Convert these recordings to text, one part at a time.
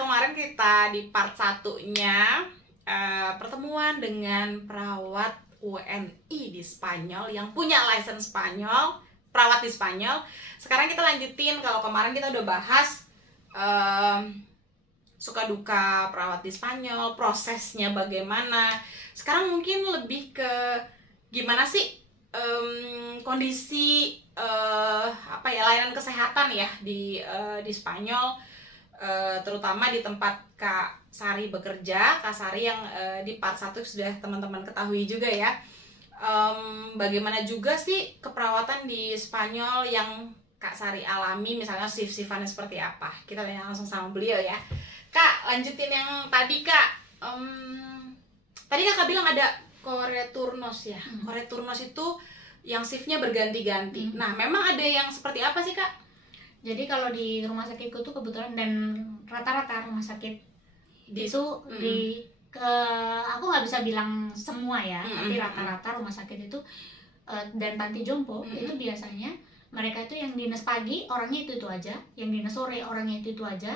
kemarin kita di part satunya pertemuan dengan perawat WNI di Spanyol yang punya license Spanyol, perawat di Spanyol. Sekarang kita lanjutin, kalau kemarin kita udah bahas suka duka perawat di Spanyol, prosesnya bagaimana. Sekarang mungkin lebih ke gimana sih kondisi layanan kesehatan ya di Spanyol, terutama di tempat Kak Sari bekerja. Kak Sari yang di part 1 sudah teman-teman ketahui juga ya. Bagaimana juga sih keperawatan di Spanyol yang Kak Sari alami, misalnya shift-shiftannya seperti apa. Kita tanya langsung sama beliau ya. Kak, lanjutin yang tadi Kak. Tadi Kakak bilang ada koreturnos ya. Koreturnos itu yang shiftnya berganti-ganti. Nah, memang ada yang seperti apa sih Kak? Jadi kalau di rumah sakitku tuh kebetulan, dan rata-rata rumah sakit aku nggak bisa bilang semua ya, tapi rata-rata rumah sakit itu dan panti jompo itu biasanya mereka itu yang dinas pagi orangnya itu aja, yang dinas sore orangnya itu aja,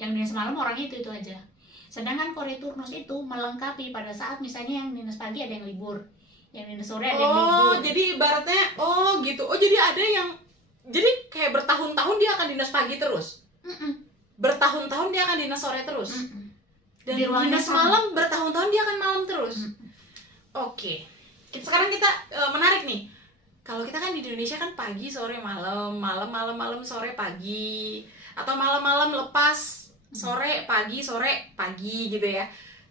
yang dinas malam orangnya itu aja. Sedangkan koreturnos itu melengkapi pada saat misalnya yang dinas pagi ada yang libur, yang dinas sore ada yang libur. Jadi ibaratnya gitu. Jadi ada yang jadi kayak bertahun-tahun dia akan dinas pagi terus. Bertahun-tahun dia akan dinas sore terus. Dan di dinas malam bertahun-tahun dia akan malam terus. Oke. Sekarang kita menarik nih. Kalau kita kan di Indonesia kan pagi, sore, malam, malam, sore, pagi, atau malam-malam lepas, sore, pagi gitu ya.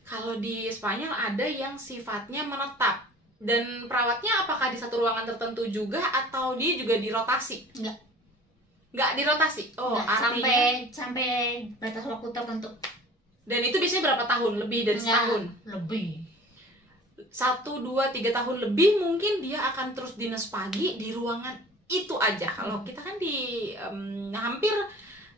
Kalau di Spanyol ada yang sifatnya menetap. Dan perawatnya apakah di satu ruangan tertentu juga atau dia juga dirotasi? Enggak dirotasi. Artinya sampai batas waktu tertentu. Dan itu biasanya berapa tahun? Lebih dari setahun? Lebih. 1, 2, 3 tahun lebih mungkin dia akan terus dinas pagi di ruangan itu aja. Kalau kita kan di hampir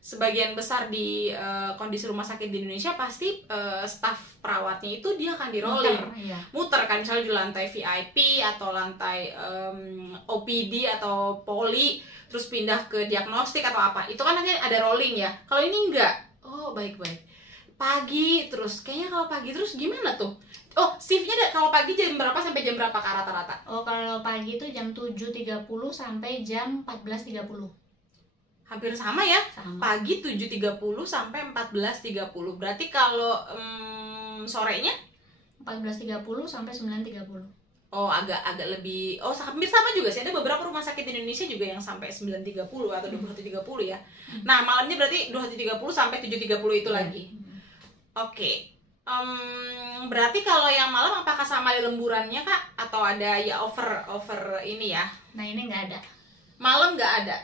sebagian besar di kondisi rumah sakit di Indonesia pasti staf perawatnya itu dia akan di rolling, muter kan, misalnya di lantai VIP atau lantai OPD atau poli, terus pindah ke diagnostik atau apa, itu kan nanti ada rolling ya. Kalau ini enggak. Baik pagi terus, kayaknya kalau pagi terus gimana tuh? Shiftnya kalau pagi jam berapa sampai jam berapa Kak rata-rata? Kalau pagi itu jam 7.30 sampai jam 14.30. Hampir sama ya, sama. Pagi 7.30 sampai 14.30. Berarti kalau sorenya 14.30 sampai 9.30. Agak lebih, hampir sama juga sih. Ada beberapa rumah sakit di Indonesia juga yang sampai 9.30 atau 21.30 ya. Nah, malamnya berarti 21.30 sampai 7.30 itu lagi. Oke. Berarti kalau yang malam apakah sama lemburannya Kak? Atau ada ya over ini ya? Nah, ini nggak ada. Malam nggak ada?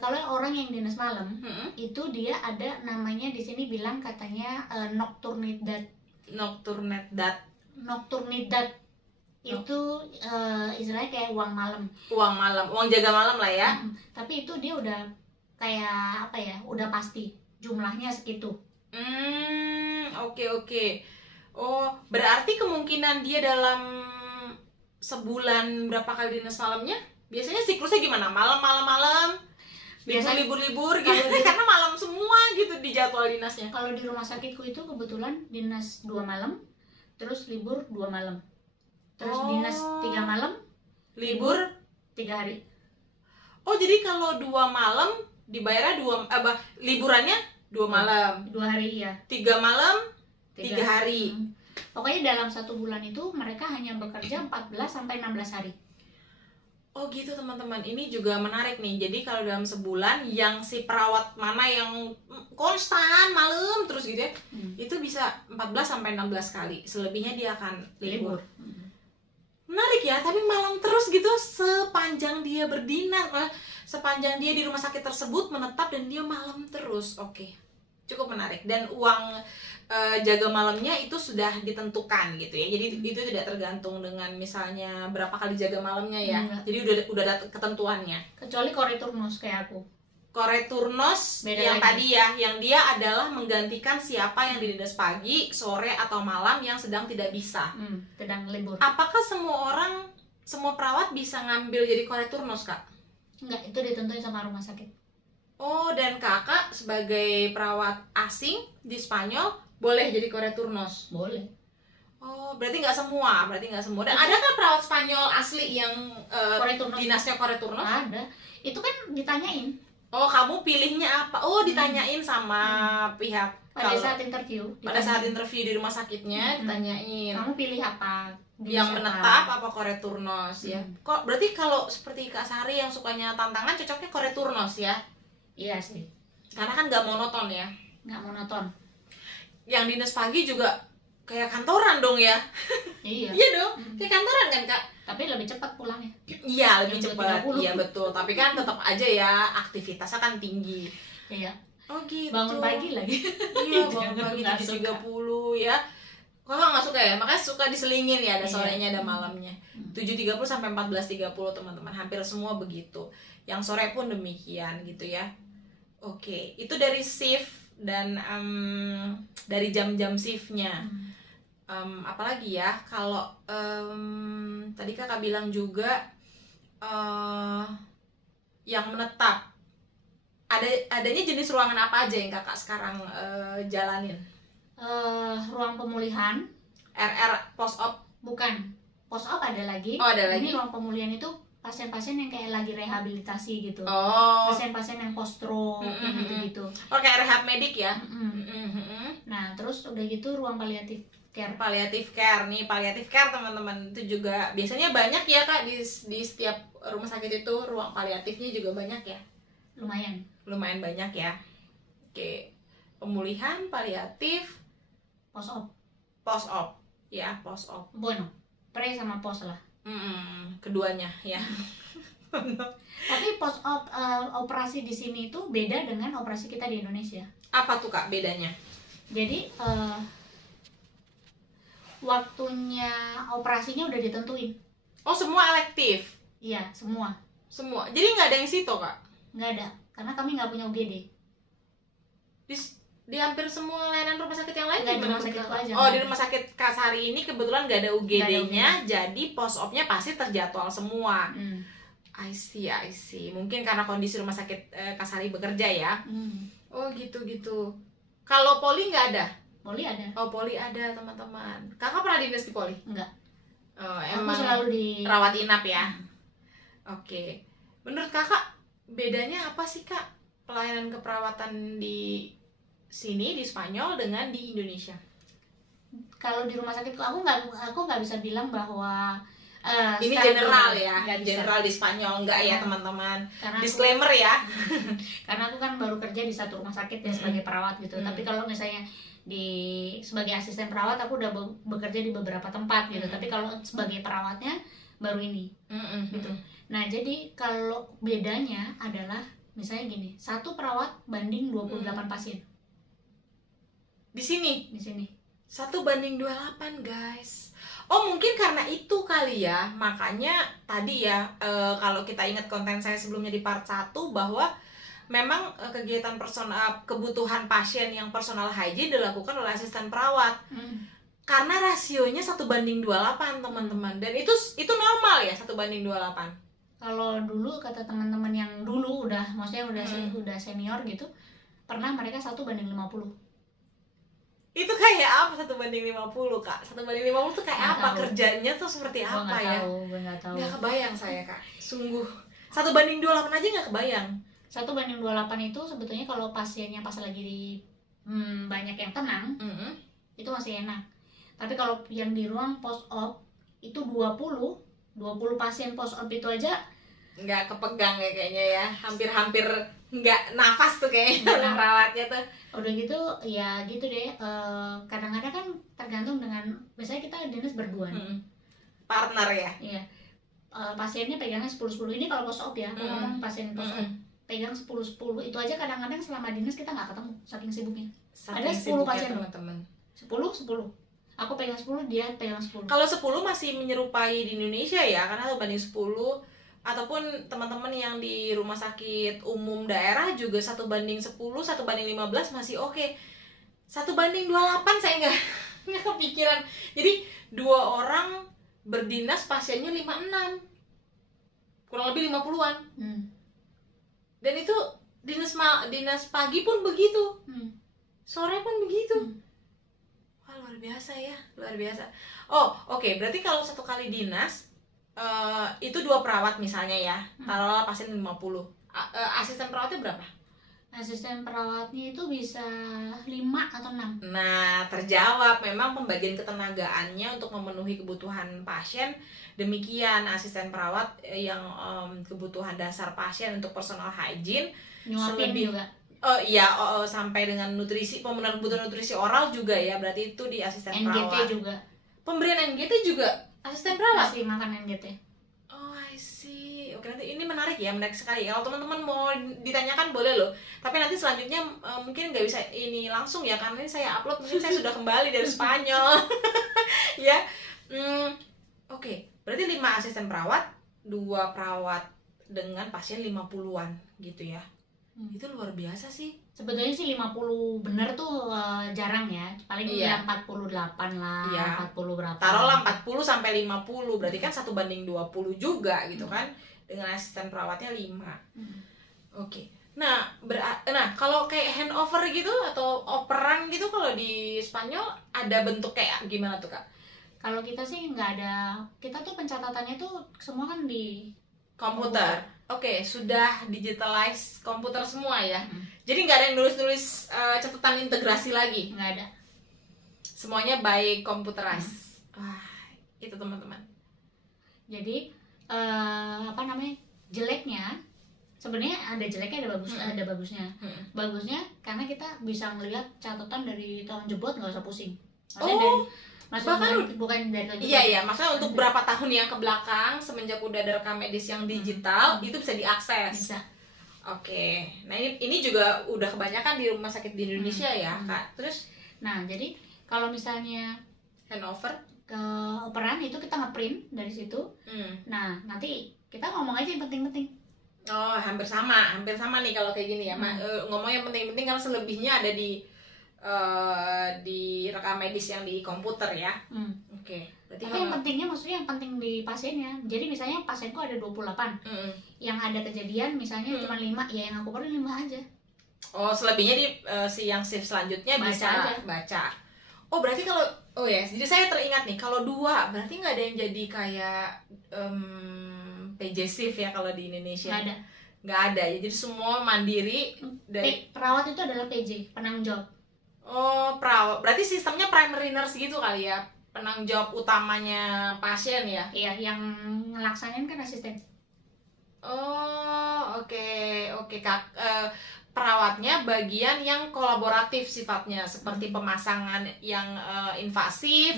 Kalau orang yang dinas malam itu dia ada namanya di sini bilang katanya nocturnidad. Nocturnidad itu istilahnya kayak uang malam, uang jaga malam lah ya. Tapi itu dia udah kayak apa ya, udah pasti jumlahnya segitu. Oke. Berarti kemungkinan dia dalam sebulan berapa kali dinas malamnya? Biasanya siklusnya gimana? Malam, biasa libur-libur gitu. Karena malam semua gitu di jadwal dinasnya. Kalau di rumah sakitku itu kebetulan dinas 2 malam, terus libur 2 malam. Terus dinas 3 malam, libur 3 hari. Jadi kalau 2 malam dibayarnya liburannya 2 malam. 2 hari ya. 3 malam, 3 hari. Pokoknya dalam 1 bulan itu mereka hanya bekerja 14 sampai 16 hari. Gitu teman-teman, ini juga menarik nih. Jadi kalau dalam sebulan yang si perawat mana yang konstan malam terus gitu ya, itu bisa 14 sampai 16 kali. Selebihnya dia akan libur. Menarik ya, tapi malam terus gitu sepanjang dia berdinas, sepanjang dia di rumah sakit tersebut menetap dan dia malam terus. Cukup menarik. Dan uang jaga malamnya itu sudah ditentukan gitu ya. Jadi itu tidak tergantung dengan misalnya berapa kali jaga malamnya ya. Jadi udah ada ketentuannya. Kecuali koreturnos kayak aku. Koreturnos yang lagi. Tadi ya, yang dia adalah menggantikan siapa yang di dinas pagi, sore atau malam yang sedang tidak bisa. Sedang libur. Apakah semua perawat bisa ngambil jadi koreturnos Kak? Enggak, itu ditentuin sama rumah sakit. Oh, dan kakak sebagai perawat asing di Spanyol boleh jadi koreturnos? Boleh. Oh, berarti nggak semua, Dan ada kan perawat Spanyol asli yang dinasnya koreturnos? Ada. Itu kan ditanyain. Oh, kamu pilihnya apa? Oh, ditanyain sama pihak pada saat interview. Pada saat interview di rumah sakitnya ditanyain. Kamu pilih apa? Yang menetap apa koreturnos ya? Kok berarti kalau seperti Kak Sari yang sukanya tantangan cocoknya koreturnos ya? Iya sih. Karena kan nggak monoton ya? Nggak monoton. Yang dinas pagi juga kayak kantoran dong ya? Iya. Iya dong, kayak kantoran kan Kak? Tapi lebih cepat pulangnya. Iya, lebih cepat. Iya betul. Tapi kan tetap aja ya aktivitasnya kan tinggi. Iya. Oh gitu. Bangun pagi lagi. Iya, bangun pagi 7.30 ya. Kakak nggak suka ya? Makanya suka diselingin ya, ada sorenya, ada malamnya. 7.30 sampai 14.30 teman-teman. Hampir semua begitu. Yang sore pun demikian gitu ya. Oke, itu dari shift dan dari jam-jam shiftnya. Apalagi ya, kalau tadi kakak bilang juga yang menetap, adanya jenis ruangan apa aja yang kakak sekarang jalanin? Ruang pemulihan, RR post op? Bukan, post op ada lagi. Oh, ada lagi. Ini ruang pemulihan itu pasien-pasien yang kayak lagi rehabilitasi gitu. Oh. Pasien-pasien yang post stroke gitu-gitu. Oh, kayak rehab medik ya? Nah, terus udah gitu ruang paliatif care. Palliative care nih, palliative care teman-teman itu juga biasanya banyak ya Kak di setiap rumah sakit itu ruang paliatifnya juga banyak ya? Lumayan banyak ya. Oke. Pemulihan, paliatif, post op. Post op. Ya, post op. Bueno, pre sama post lah. Keduanya ya. Tapi post op operasi di sini itu beda dengan operasi kita di Indonesia. Apa tuh Kak bedanya? Jadi waktunya operasinya udah ditentuin. Oh, semua elektif? Iya, semua. Jadi nggak ada yang sito Kak? Nggak ada, karena kami nggak punya UGD. Di hampir semua layanan rumah sakit yang lain di rumah sakitku aja. Oh, di rumah sakit Kak Sari ini kebetulan nggak ada UGD-nya, jadi post op-nya pasti terjadwal semua. I see. Mungkin karena kondisi rumah sakit Kak Sari bekerja ya. Oh gitu. Kalau poli nggak ada? Poli ada. Oh, poli ada teman-teman. Kakak pernah dinas di poli? Enggak. Oh, emang selalu di rawat inap ya. Oke. Menurut kakak bedanya apa sih Kak pelayanan keperawatan di sini di Spanyol dengan di Indonesia? Kalau di rumah sakitku aku nggak bisa bilang bahwa ini general ya, general di Spanyol enggak ya teman-teman. Disclaimer ya. Karena aku kan baru kerja di satu rumah sakit ya sebagai perawat gitu. Tapi kalau misalnya sebagai asisten perawat aku udah bekerja di beberapa tempat gitu. Tapi kalau sebagai perawatnya baru ini gitu. Nah, jadi kalau bedanya adalah misalnya gini, satu perawat banding 28 pasien. Di sini? Di sini. 1:28 guys. Oh, mungkin karena itu kali ya. Makanya tadi ya kalau kita ingat konten saya sebelumnya di part 1 bahwa memang kegiatan kebutuhan pasien yang personal hygiene dilakukan oleh asisten perawat. Karena rasionya 1:28 teman-teman. Dan itu normal ya 1:28. Kalau dulu kata teman-teman yang dulu maksudnya udah senior gitu, pernah mereka 1:50. Itu kayak apa 1:50 Kak? 1:50 tuh kayak apa? Kerjanya tuh seperti apa ya? Gue nggak tahu. Nggak kebayang saya Kak. Sungguh 1:28 aja nggak kebayang. 1:28 itu sebetulnya kalau pasiennya pas lagi banyak yang tenang, itu masih enak. Tapi kalau yang di ruang post op itu 20 pasien post op itu aja nggak kepegang ya kayaknya ya, hampir nggak nafas tuh kayaknya perawatnya tuh. Udah gitu ya gitu deh, kadang-kadang kan tergantung dengan biasanya kita dinas berdua nih. Partner ya. Iya. Pasiennya pegangnya 10-10 ini kalau post op ya, aku ngomong pasien post op pegang 10-10 itu aja kadang-kadang selama dinas kita nggak ketemu saking sibuknya. Ada 10 pasien teman-teman. 10. Aku pegang 10, dia pegang 10. Kalau 10 masih menyerupai di Indonesia ya, karena banding 10 ataupun teman-teman yang di rumah sakit umum daerah juga 1:10, 1:15 masih oke. 1:28 saya nggak kepikiran. Jadi 2 orang berdinas pasiennya 56, kurang lebih 50-an. Dan itu dinas pagi pun begitu, sore pun begitu. Wah, luar biasa ya, luar biasa. Oh, oke. Berarti kalau satu kali dinas itu 2 perawat misalnya ya, taruhlah pasien 50. Asisten perawatnya berapa? Asisten perawatnya itu bisa 5 atau 6. Nah, terjawab. Memang pembagian ketenagaannya untuk memenuhi kebutuhan pasien demikian. Asisten perawat yang kebutuhan dasar pasien untuk personal hygiene, nyuapin juga. Iya, sampai dengan nutrisi, pemenuhan kebutuhan nutrisi oral juga ya. Berarti itu di asisten NGT perawat. juga. Pemberian NGT juga asisten perawat. Masih makan NGT. Oh, I see. Oke, nanti ini menarik ya, menarik sekali. Kalau teman-teman mau ditanyakan boleh loh. Tapi nanti selanjutnya mungkin nggak bisa ini langsung ya, karena ini saya upload mungkin saya sudah kembali dari Spanyol. Ya. Oke. Berarti 5 asisten perawat, 2 perawat dengan pasien 50-an gitu ya. Itu luar biasa sih. Sebetulnya sih 50 bener tuh jarang ya. Paling ya 48 lah, iya. 40 berapa. Taruhlah 40 sampai 50, berarti kan 1:20 juga gitu kan. Dengan asisten perawatnya 5. Oke. Nah, kalau kayak handover gitu atau operan gitu, kalau di Spanyol ada bentuk kayak gimana tuh, Kak? Kalau kita sih nggak ada. Kita tuh pencatatannya tuh semua kan di komputer. Oke, sudah digitalize komputer semua ya. Jadi nggak ada yang nulis-nulis catatan integrasi lagi. Nggak ada. Semuanya by computerized. Wah, itu teman-teman. Jadi jeleknya sebenarnya ada jeleknya, ada bagusnya. Bagusnya karena kita bisa melihat catatan dari tahun jebot, nggak usah pusing. Bukan dari tahun jebot. Iya, maksudnya untuk berapa tahun yang ke belakang semenjak udah ada rekam medis yang digital itu bisa diakses. Bisa. Oke. Nah, ini juga udah kebanyakan di rumah sakit di Indonesia ya, Kak. Terus jadi kalau misalnya handover ke operan itu kita ngeprint dari situ. Nah, nanti kita ngomong aja yang penting-penting. Oh, hampir sama nih kalau kayak gini ya. Ngomong yang penting-penting, karena selebihnya ada di rekam medis yang di komputer ya. Oke. Berarti tapi yang pentingnya maksudnya yang penting di pasiennya. Jadi misalnya pasienku ada 28. Yang ada kejadian misalnya cuma 5, ya yang aku perlu 5 aja. Oh, selebihnya di yang shift selanjutnya bisa baca. Oh, berarti kalau jadi saya teringat nih, kalau 2 berarti nggak ada yang jadi kayak PJ shift ya kalau di Indonesia. Nggak ada ya. Jadi semua mandiri dari perawat itu adalah PJ, penanggung jawab. Oh, perawat. Berarti sistemnya primary nurse gitu kali ya. Penanggung jawab utamanya pasien ya. Iya, yang ngelaksanain kan asisten. Oh, oke, Kak. Perawatnya bagian yang kolaboratif sifatnya, seperti pemasangan yang invasif,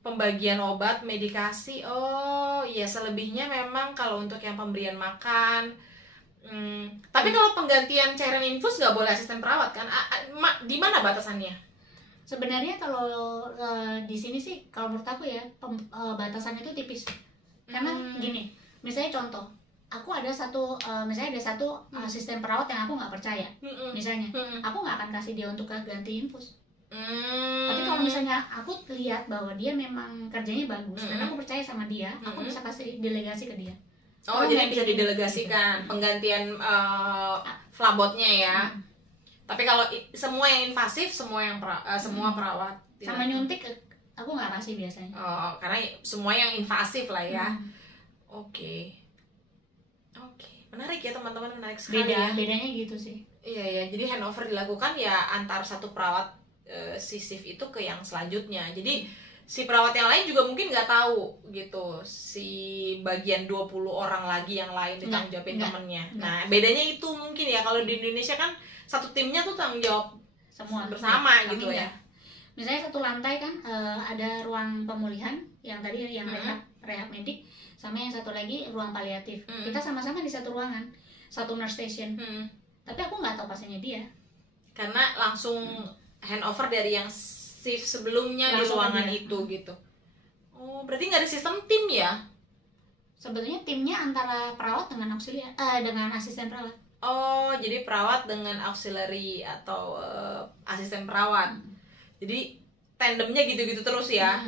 pembagian obat, medikasi. Oh, iya, selebihnya memang kalau untuk yang pemberian makan. Tapi kalau penggantian cairan infus nggak boleh asisten perawat kan? Di mana batasannya? Sebenarnya kalau di sini sih, kalau menurut aku ya batasannya itu tipis. Karena gini, misalnya contoh, aku ada satu asisten perawat yang aku nggak percaya, misalnya, aku nggak akan kasih dia untuk ganti infus. Tapi kalau misalnya aku lihat bahwa dia memang kerjanya bagus dan aku percaya sama dia, aku bisa kasih delegasi ke dia. Oh, jadi bisa didelegasikan penggantian flabotnya ya. Tapi kalau semua yang invasif, semua perawat. Sama nyuntik aku nggak kasih biasanya. Oh, karena semua yang invasif lah ya. Oke, menarik ya teman-teman, menarik sekali. Bedanya gitu sih. Iya, jadi handover dilakukan ya antar satu perawat si shift itu ke yang selanjutnya. Jadi si perawat yang lain juga mungkin nggak tahu gitu, si bagian 20 orang lagi yang lain ditanggung jawabin temennya. Nah, bedanya itu mungkin ya, kalau di Indonesia kan satu timnya tuh tanggung jawab semua bersama gitu ya. Misalnya satu lantai kan ada ruang pemulihan yang tadi yang rehab medik, sama yang satu lagi ruang paliatif. Kita sama-sama di satu ruangan, satu nurse station. Tapi aku nggak tahu pasiennya dia. Karena langsung handover dari yang shift sebelumnya di ruangan itu gitu. Oh, berarti nggak ada sistem tim ya? Sebetulnya timnya antara perawat dengan dengan asisten perawat. Oh, jadi perawat dengan auxiliary atau asisten perawat. Jadi tandemnya gitu-gitu terus ya.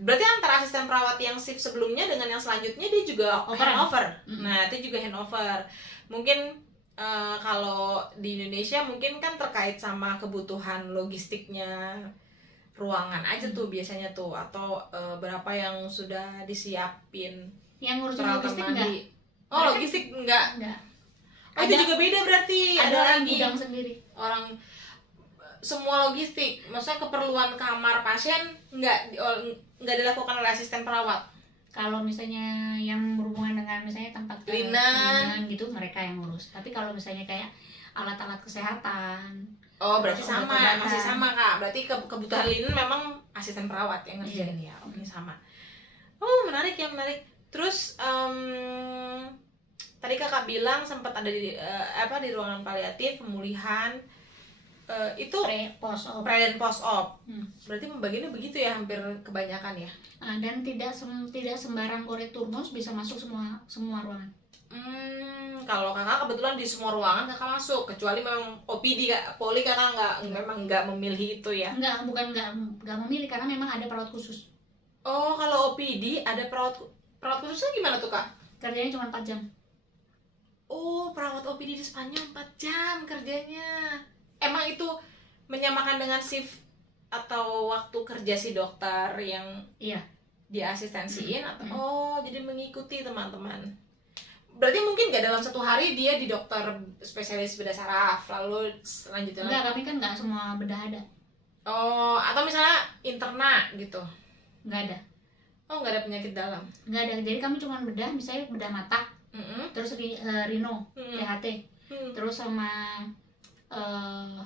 Berarti antara asisten perawat yang shift sebelumnya dengan yang selanjutnya dia juga handover. Nah, itu juga handover. Mungkin kalau di Indonesia mungkin kan terkait sama kebutuhan logistiknya ruangan aja tuh biasanya tuh, atau berapa yang sudah disiapin. Yang ngurusin peralatan logistik mandi. enggak? Oh, logistik enggak. Oh, itu juga beda berarti. Ada orang lagi gudang sendiri. orang semua logistik, maksudnya keperluan kamar pasien nggak dilakukan oleh asisten perawat. Kalau misalnya yang berhubungan dengan misalnya tempat Linen gitu, mereka yang ngurus. Tapi kalau misalnya kayak alat-alat kesehatan, oh berarti sama, obat-obatan. masih sama Kak. Berarti kebutuhan linen memang asisten perawat yang ngerjain ya. Oke, sama. Oh, menarik ya, menarik. Terus tadi Kakak bilang sempat ada di di ruangan paliatif, pemulihan. Itu pre dan post op. Berarti pembagiannya begitu ya, hampir kebanyakan ya. Dan tidak sembarang korek turnus bisa masuk semua ruangan. Kalau Kakak kebetulan di semua ruangan Kakak masuk, kecuali memang OPD poli Kakak memang nggak memilih itu ya. Bukan nggak memilih, karena memang ada perawat khusus. Oh, kalau OPD ada perawat khususnya gimana tuh Kak? Kerjanya cuma 4 jam. Oh, perawat OPD di Spanyol 4 jam kerjanya. Emang itu menyamakan dengan shift atau waktu kerja si dokter yang diasistensiin atau oh, jadi mengikuti teman-teman. Berarti mungkin gak dalam satu hari dia di dokter spesialis bedah saraf lalu selanjutnya enggak, kami kan nggak semua bedah ada. Oh, atau misalnya interna gitu. Nggak ada. Oh, nggak ada penyakit dalam. Nggak ada. Jadi kami cuma bedah, misalnya bedah mata, terus rino, THT, terus sama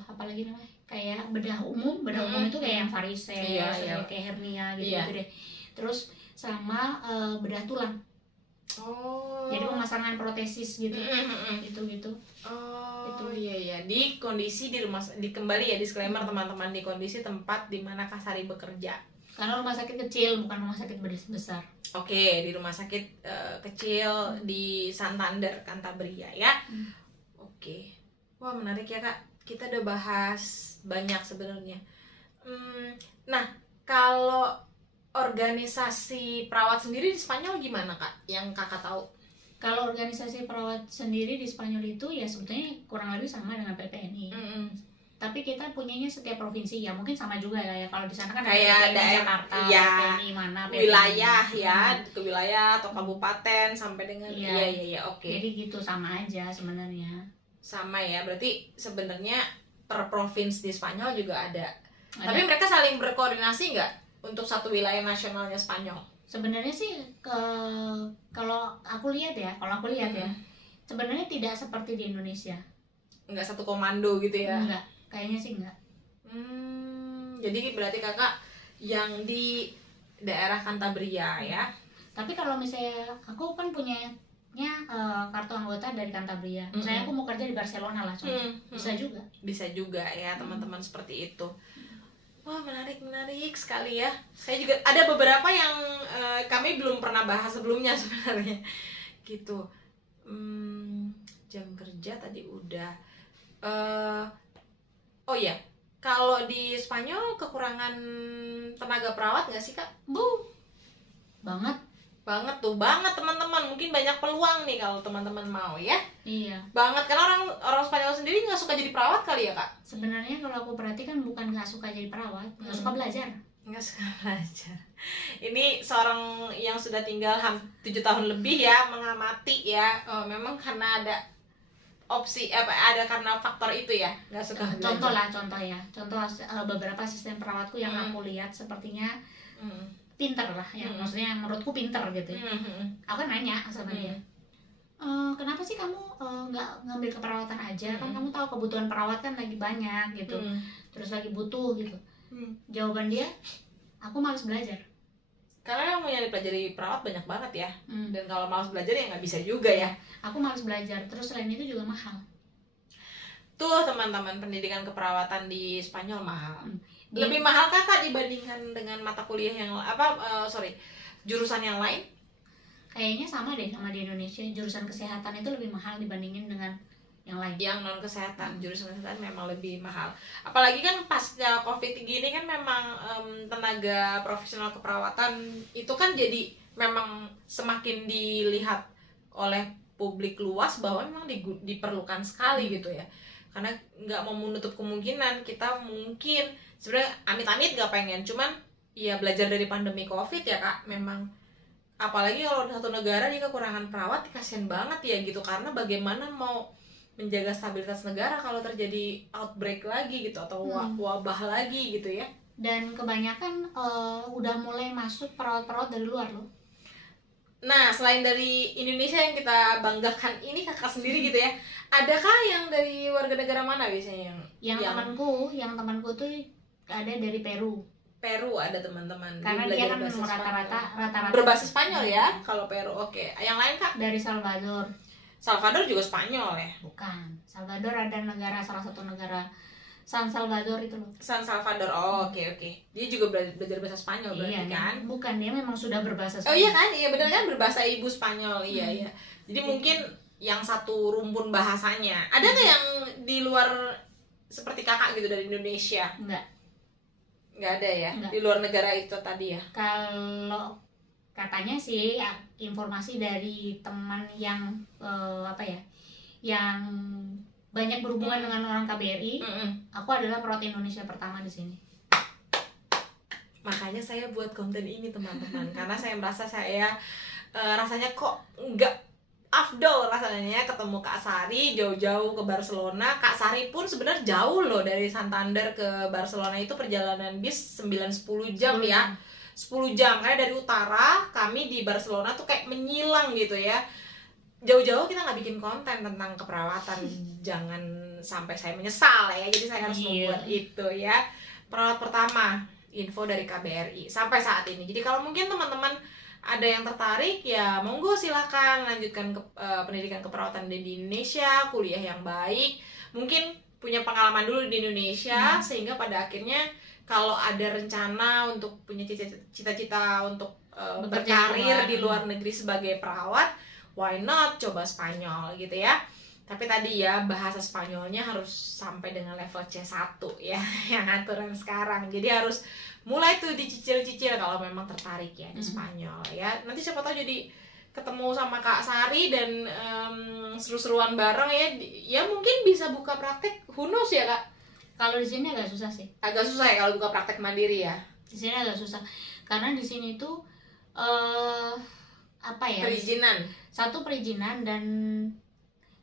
apa lagi namanya, kayak bedah umum itu kayak yang varises, kayak hernia gitu deh. Terus sama bedah tulang. Oh. Jadi pemasangan protesis gitu, gitu. Oh, iya. Di kondisi di rumah, kembali ya disclaimer teman-teman, di kondisi tempat di mana Kasari bekerja. Karena rumah sakit kecil, bukan rumah sakit besar. Oke, di rumah sakit kecil di Santander, Cantabria ya. Oke. Wah, menarik ya Kak. Kita udah bahas banyak sebenarnya. Nah, kalau organisasi perawat sendiri di Spanyol gimana Kak? Yang Kakak tahu? Kalau organisasi perawat sendiri di Spanyol itu ya sebetulnya kurang lebih sama dengan PPNI. Tapi kita punyanya setiap provinsi ya, mungkin sama juga ya. Kalau di sana kan kayak ada Jakarta, ya, PPNI mana, PPNI. Wilayah ya, ke wilayah atau kabupaten sampai dengan iya, oke. Jadi gitu, sama aja sebenarnya. Sama ya, berarti sebenarnya per provinsi di Spanyol juga ada. Tapi mereka saling berkoordinasi nggak untuk satu wilayah nasionalnya Spanyol? Sebenarnya sih kalau aku lihat ya, sebenarnya tidak seperti di Indonesia. Nggak satu komando gitu ya? Enggak, kayaknya sih enggak. Jadi berarti Kakak yang di daerah Cantabria ya? Tapi kalau misalnya aku kan punya kartu anggota dari Cantabria. Misalnya aku mau kerja di Barcelona lah, bisa juga. Bisa juga ya teman-teman seperti itu. Wah, menarik sekali ya. Saya juga ada beberapa yang kami belum pernah bahas sebelumnya sebenarnya. Gitu. Jam kerja tadi udah. Oh iya, kalau di Spanyol kekurangan tenaga perawat nggak sih Kak? Banget teman-teman, mungkin banyak peluang nih kalau teman-teman mau ya. Iya. Banget, karena orang Spanyol sendiri nggak suka jadi perawat kali ya Kak? Sebenarnya kalau aku perhatikan bukan nggak suka jadi perawat, nggak suka belajar. Nggak suka belajar. Ini seorang yang sudah tinggal 7 tahun lebih ya, mengamati ya. Memang karena ada opsi ada karena faktor itu ya, nggak suka belajar. Contoh beberapa asisten perawatku yang aku lihat sepertinya pinter lah, yang maksudnya menurutku pinter gitu ya. Aku kan nanya sama dia, kenapa sih kamu nggak ngambil keperawatan aja, kan kamu tahu kebutuhan perawat kan lagi banyak gitu, terus lagi butuh gitu. Jawaban dia, aku malas belajar. Karena yang mau dipelajari perawat banyak banget ya, dan kalau malas belajar ya nggak bisa juga ya. Aku malas belajar, terus selain itu juga mahal. Tuh teman-teman, pendidikan keperawatan di Spanyol mahal. Lebih mahal Kakak dibandingkan dengan mata kuliah yang jurusan yang lain? Kayaknya sama deh sama di Indonesia. Jurusan kesehatan itu lebih mahal dibandingin dengan yang lain. Yang non kesehatan, jurusan kesehatan memang lebih mahal. Apalagi kan pasca Covid gini kan memang tenaga profesional keperawatan itu kan jadi memang semakin dilihat oleh publik luas bahwa memang diperlukan sekali gitu ya. Karena nggak mau menutup kemungkinan kita mungkin sebenarnya amit-amit nggak pengen, cuman ya belajar dari pandemi COVID ya Kak, memang apalagi kalau satu negara dia kekurangan perawat, kasihan banget ya gitu, karena bagaimana mau menjaga stabilitas negara kalau terjadi outbreak lagi gitu atau wabah lagi gitu ya. Dan kebanyakan udah mulai masuk perawat-perawat dari luar loh. Nah, selain dari Indonesia yang kita banggakan ini Kakak sendiri gitu ya, adakah yang dari warga negara mana biasanya yang temanku tuh ada dari Peru. Peru ada teman-teman. Karena dia kan rata-rata berbahasa Spanyol ya kalau Peru. Oke. Yang lain Kak? Dari Salvador. Salvador juga Spanyol ya? Bukan. Salvador ada salah satu negara San Salvador itu loh. San Salvador. Oh, oke. Dia juga belajar bahasa Spanyol berarti kan? Bukan, dia memang sudah berbahasa Spanyol. Oh iya kan? Iya benar kan, berbahasa ibu Spanyol. Iya. Jadi mungkin yang satu rumpun bahasanya. Ada nggak yang di luar seperti Kakak gitu dari Indonesia? Nggak ada ya? Enggak. Di luar negara itu tadi ya? Kalau katanya sih informasi dari teman yang yang banyak berhubungan dengan orang KBRI, aku adalah perawat Indonesia pertama di sini. Makanya saya buat konten ini teman-teman, karena saya merasa saya rasanya kok nggak afdol rasanya ketemu Kak Sari jauh-jauh ke Barcelona. Kak Sari pun sebenarnya jauh loh dari Santander ke Barcelona, itu perjalanan bis 9-10 jam ya. 10 jam, karena dari utara kami di Barcelona tuh kayak menyilang gitu ya. Jauh-jauh kita nggak bikin konten tentang keperawatan, jangan sampai saya menyesal ya, jadi saya harus membuat itu ya. Perawat pertama, info dari KBRI sampai saat ini. Jadi kalau mungkin teman-teman ada yang tertarik ya monggo silakan lanjutkan pendidikan keperawatan di Indonesia, kuliah yang baik, mungkin punya pengalaman dulu di Indonesia sehingga pada akhirnya kalau ada rencana untuk punya cita-cita untuk berkarir di luar negeri sebagai perawat, why not coba Spanyol gitu ya. Tapi tadi ya bahasa Spanyolnya harus sampai dengan level C1 ya yang aturan sekarang. Jadi harus mulai tuh dicicil-cicil kalau memang tertarik ya di Spanyol ya. Nanti siapa tahu jadi ketemu sama Kak Sari dan seru-seruan bareng ya. Ya mungkin bisa buka praktek, who knows ya Kak. Kalau di sini agak susah sih. Agak susah ya kalau buka praktek mandiri ya. Di sini agak susah karena di sini tuh perizinan. Satu perizinan, dan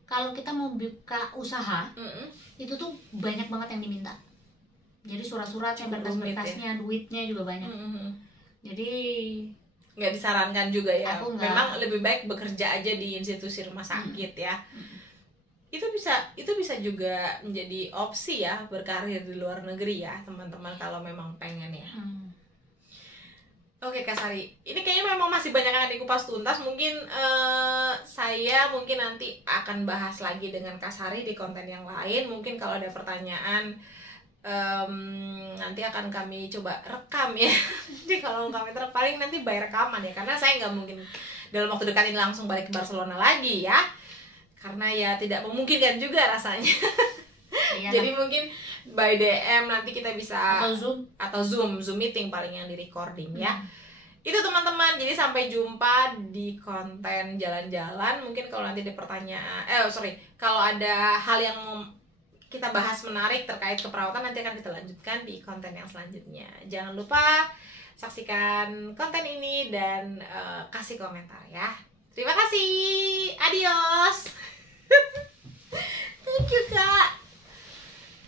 kalau kita mau buka usaha itu tuh banyak banget yang diminta. Jadi surat-suratnya, berkas-berkasnya, duitnya juga banyak. Jadi nggak disarankan juga ya. Memang lebih baik bekerja aja di institusi rumah sakit ya. Itu bisa juga menjadi opsi ya, berkarir di luar negeri ya teman-teman kalau memang pengen ya. Oke Kak Sari, ini kayaknya memang masih banyak yang dikupas tuntas. Mungkin saya nanti akan bahas lagi dengan Kak Sari di konten yang lain. Mungkin kalau ada pertanyaan nanti akan kami coba rekam ya. Jadi kalau kami paling nanti by rekaman ya, karena saya nggak mungkin dalam waktu dekat ini langsung balik ke Barcelona lagi ya, karena ya tidak memungkinkan juga rasanya. Jadi mungkin by DM nanti kita bisa atau zoom meeting paling yang di recording ya. Itu teman-teman, jadi sampai jumpa di konten jalan-jalan. Mungkin kalau nanti ada pertanyaan kalau ada hal yang kita bahas menarik terkait keperawatan, nanti akan kita lanjutkan di konten yang selanjutnya. Jangan lupa saksikan konten ini dan kasih komentar ya. Terima kasih, adios. Thank you Kak.